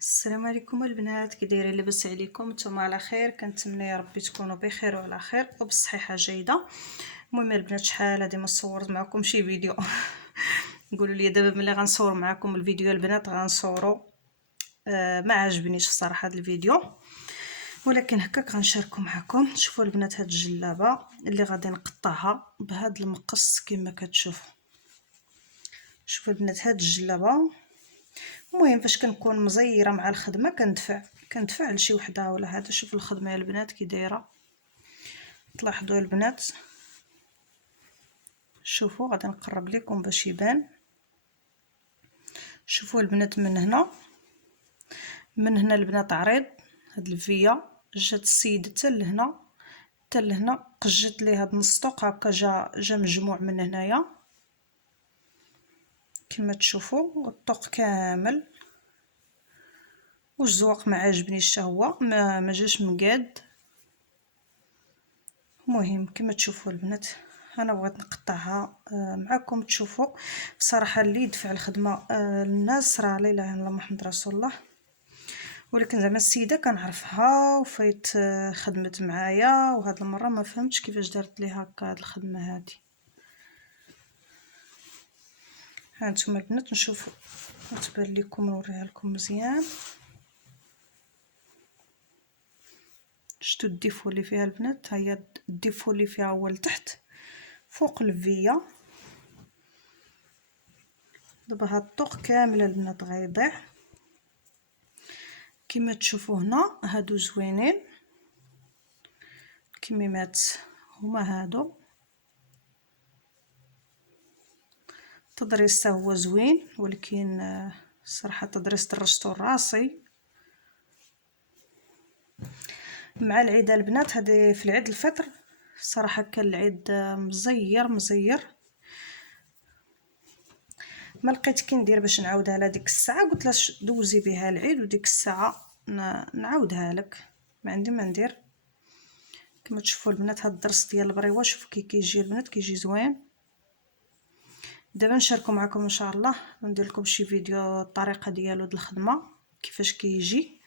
السلام عليكم البنات، كي دايرين؟ لاباس عليكم؟ نتوما على خير؟ كنتمنى يا ربي تكونوا بخير وعلى خير وبصحه جيده. المهم البنات، شحال هادي ما صورت معكم شي فيديو. نقولوا لي دابا ملي غنصور معكم الفيديو البنات غنصوروا. ما عجبنيش الصراحه هذا الفيديو، ولكن هكاك غنشاركو معكم. شوفوا البنات، هاد الجلابه اللي غادي نقطعها بهذا المقص كما كتشوفوا. شوفوا البنات، هاد الجلابه المهم فاش كنكون مزيره مع الخدمه كندفع لشي وحده ولا هذا. شوفوا الخدمه يا البنات كي دايره، تلاحظوا البنات. شوفوا غادي نقرب لكم باش يبان. شوفوا البنات، من هنا البنات عريض. هاد الفيه جات السيده حتى لهنا قجت ليه هاد نص طوق هكا، جا مجموع من هنايا كما تشوفوا الطوق كامل. والزواق ما عجبنيش حتى هو، ما جاش مقاد. المهم كما تشوفوا البنات، انا بغيت نقطعها معكم تشوفوا. بصراحه اللي يدفع الخدمه الناس راه لا اله الا الله محمد رسول الله، ولكن زعما السيده كنعرفها وفايت خدمت معايا، وهاد المره ما فهمتش كيفاش دارت لي هكا هاد الخدمه هادي. ها نتوما البنات نشوفوا، تبان لكم نوريها لكم مزيان. شتو الديفو اللي فيها البنات؟ ها هي الديفو اللي فيها هو لتحت فوق الفيه. دابا هاد الطوق كامل البنات غيضيع كما تشوفوا هنا. هادو زوينين الكميمات هما هادو. التضريس هو زوين، ولكن صراحه تضريس درجتو راسي مع العيد البنات. هذه في العيد الفطر صراحه كان العيد مزير. ما لقيت كي ندير باش نعاودها لها ديك الساعه. قلت لها دوزي بها العيد وديك الساعه نعاودها لك. ما عندي ما ندير. كما تشوفوا البنات هاد الدرس ديال البريوه، شوفوا كيجي البنات، كيجي زوين. دابا نشاركو معكم ان شاء الله، ندير لكم شي فيديو الطريقه ديالو د الخدمه كيفاش كيجي.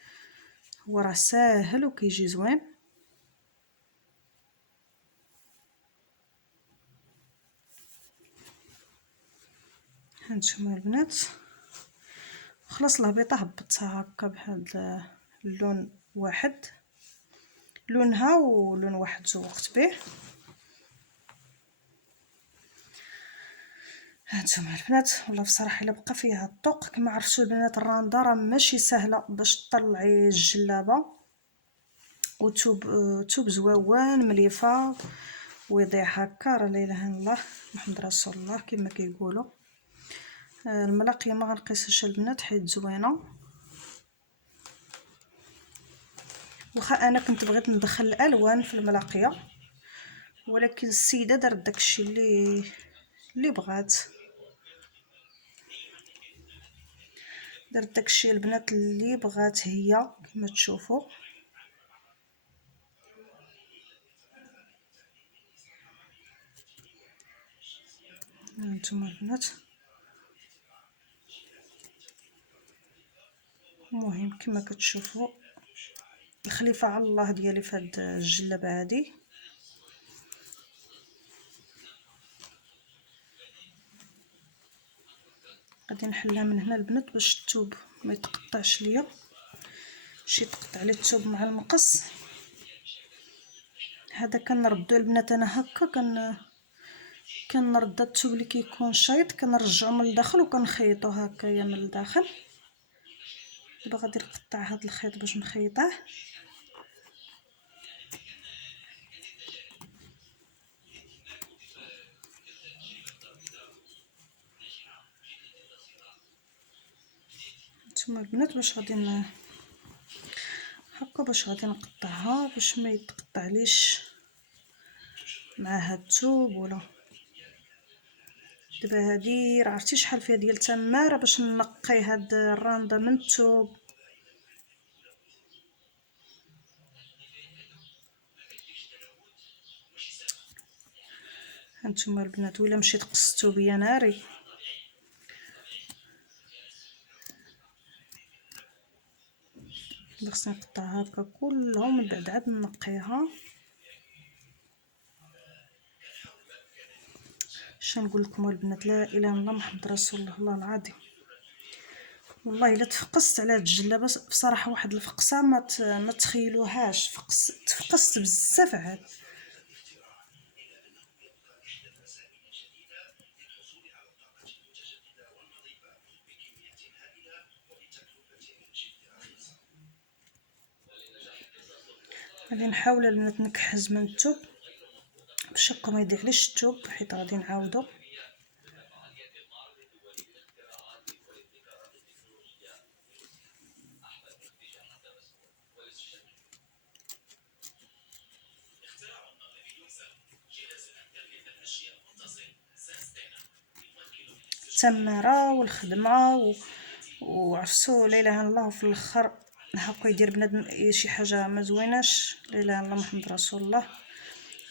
هو راه ساهل وكيجي زوين. هانتوما البنات، خلاص الهبيطه هبطتها هكا بهاد اللون واحد، لونها ولون واحد زوقت به. هانتوما البنات، والله بصراحه الا بقى فيها الطوق كما عرفتوا البنات، الراندا راه ماشي سهله باش تطلعي الجلابه وتوب زواوان مليفه ويضيع هكا. راه لا اله الا الله محمد رسول الله كما كيقولوا. الملاقيه ما غنقيسهاش البنات حيت زوينه. واخا انا كنت بغيت ندخل الالوان في الملاقيه، ولكن السيده دارت داكشي اللي بغات. البنات اللي بغات هي كما تشوفوا. هانتوما البنات، المهم كما كتشوفوا الخليفه على الله ديالي في هاد الجلابه هادي. غادي نحلها من هنا البنات باش الثوب ما يتقطعش ليا، شي تقطع لي الثوب مع المقص. هذا كنردو البنات، انا هكا كنرد الثوب اللي كيكون شايط كنرجعو من الداخل وكنخيطو هكايا من الداخل. دابا غادي نقطع هذا الخيط باش نخيطه. نتوما البنات باش غادي هكا باش غادي نقطعها باش ما يتقطعليش مع هاد الثوب ولا. دابا هادي راه عرفتي شحال فيها ديال التماره باش نقي هاد الرانده من الثوب. هانتوما البنات، ولا مشيت قصتو بيا ناري. خصني نقطعها هكا كلهم من بعد عاد نقيها. اش نقول لكم البنات، لا اله الا الله محمد رسول الله، الله العظيم والله الا تفقست على هاد الجلابه بصراحه، واحد الفقصه ما تخيلوهاش، تفقست بزاف عاد. غادي نحاول البنات نكحز من الثوب باش هكا ما يضيعليش الثوب، حيت غادي نعاودو. التماره والخدمه وعفسو لا اله الا الله، في الاخر هكا يدير بنادم شي حاجه ما زويناش، لا اله الا الله محمد رسول الله.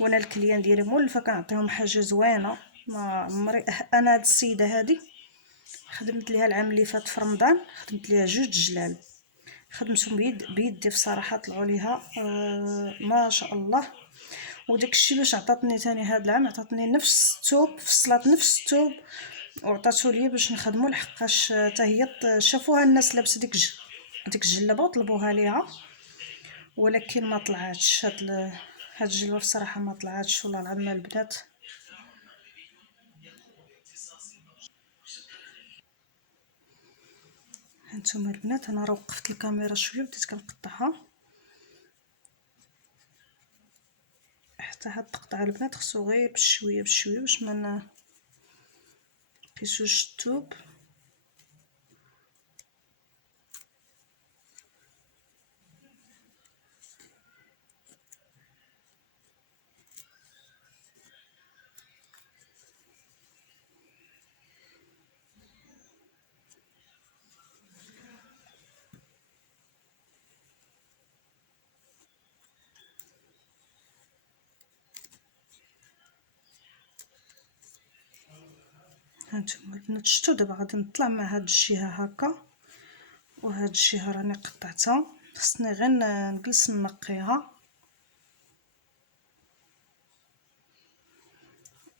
وانا الكليان ديالي مولفه كنعطيهم حاجه زوينه، ما عمري انا هاد السيده هادي خدمت ليها العام اللي فات في رمضان، خدمت ليها جوج جلال، خدمتهم بيدي بصراحه، طلعوا ليها ما شاء الله. وداك الشيء باش عطاتني ثاني هذا العام، عطاتني نفس الثوب، فصلات نفس الثوب وعطاتو ليا باش نخدمو، لحقاش حتى هي شافوها الناس لابسه ديك الجلابه وطلبوها ليها، ولكن ما طلعاتش هاد الجلبه بصراحه ما طلعاتش والله العظيم البنات. هانتوما البنات انا راه وقفت الكاميرا شويه بديت كنقطعها، حتى هاد التقطع البنات خصو غير بشويه بشويه باش ما نقيسوش الثوب. هانتوما البنات شتو، دابا غادي نطلع مع هاد الجهه هكا، وهاد الجهه راني قطعتها، خصني غير نجلس نقيها.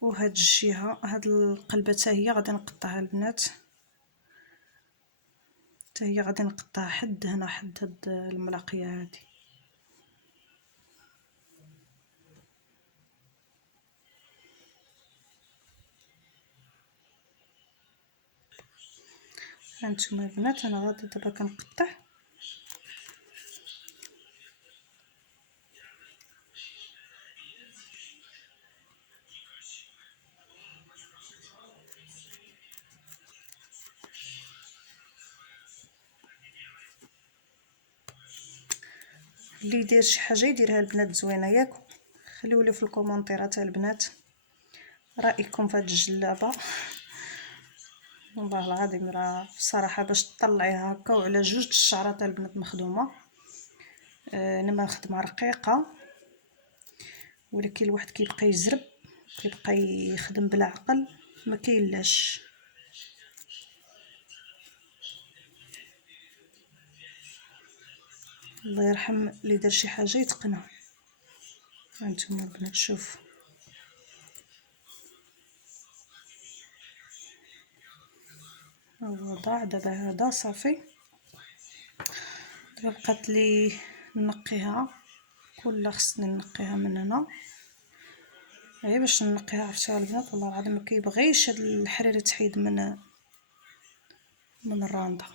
وهاد الجهه هاد القلبه حتى هي غادي نقطعها البنات، حتى هي غادي نقطعها حد هنا، حد هاد الملاقيه هادي. هانتوما البنات انا غادي دابا كنقطع، اللي يدير شي حاجه يديرها البنات زوينه ياك. خليولي في الكومونتيرات البنات رايكم في هاد الجلابه، والله العظيم راه بصراحه باش تطلعيها هكا وعلى جوج الشعرات البنات مخدومه. انما خدمه رقيقه، ولكن الواحد كيبقى يزرب، كيبقى يخدم بلا عقل، ما كاينلاش. الله يرحم اللي دار شي حاجه يتقنها. هانتوما البنات شوفوا، هو ضاع دابا هذا صافي. دابا بقات لي نقيها كلها، خصني نقيها من هنا غير باش نقيها. عرفتوا البنات والله العظيم ما كيبغيش هاد الحرير يتحيد من الرانده،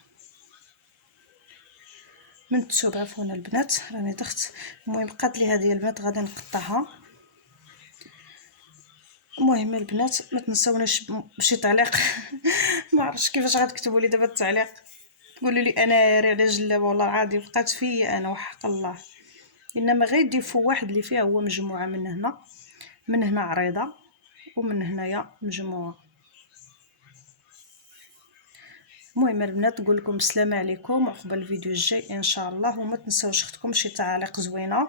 من الثوب عفوا البنات، راني دخت. المهم بقات لي هذه البنات غادي نقطعها. المهم البنات ما تنسونيش بشي تعليق ما عرفتش كيفاش غتكتبوا لي دابا التعليق، تقولوا لي انا على جلابه، والله العظيم بقات فيا انا وحق الله. انما غير ديفو واحد اللي فيها هو مجموعه من هنا عريضه ومن هنايا مجموعه. المهم البنات نقول لكم السلام عليكم، وعقبال الفيديو الجاي ان شاء الله. وما تنساوش اختكم شي تعاليق زوينه،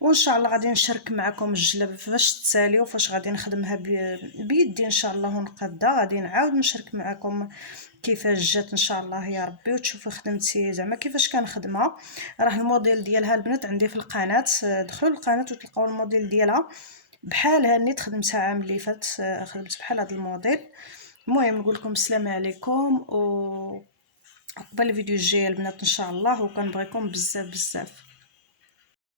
وان شاء الله غادي نشارك معكم الجلاب فاش تساليو، فاش غادي نخدمها بيدي ان شاء الله ونقادها. غادي نعاود نشارك معكم كيفاش جات ان شاء الله يا ربي، وتشوفوا خدمتي زعما كيفاش كنخدمها. راه الموديل ديالها البنات عندي في القناه، دخلوا للقناه وتلقاو الموديل ديالها بحال هاني خدمتها عام اللي فات، خدمت بحال هذا الموديل. المهم نقول لكم السلام عليكم، و عقبال الفيديو الجاي البنات ان شاء الله، وكنبغيكم بزاف بزاف.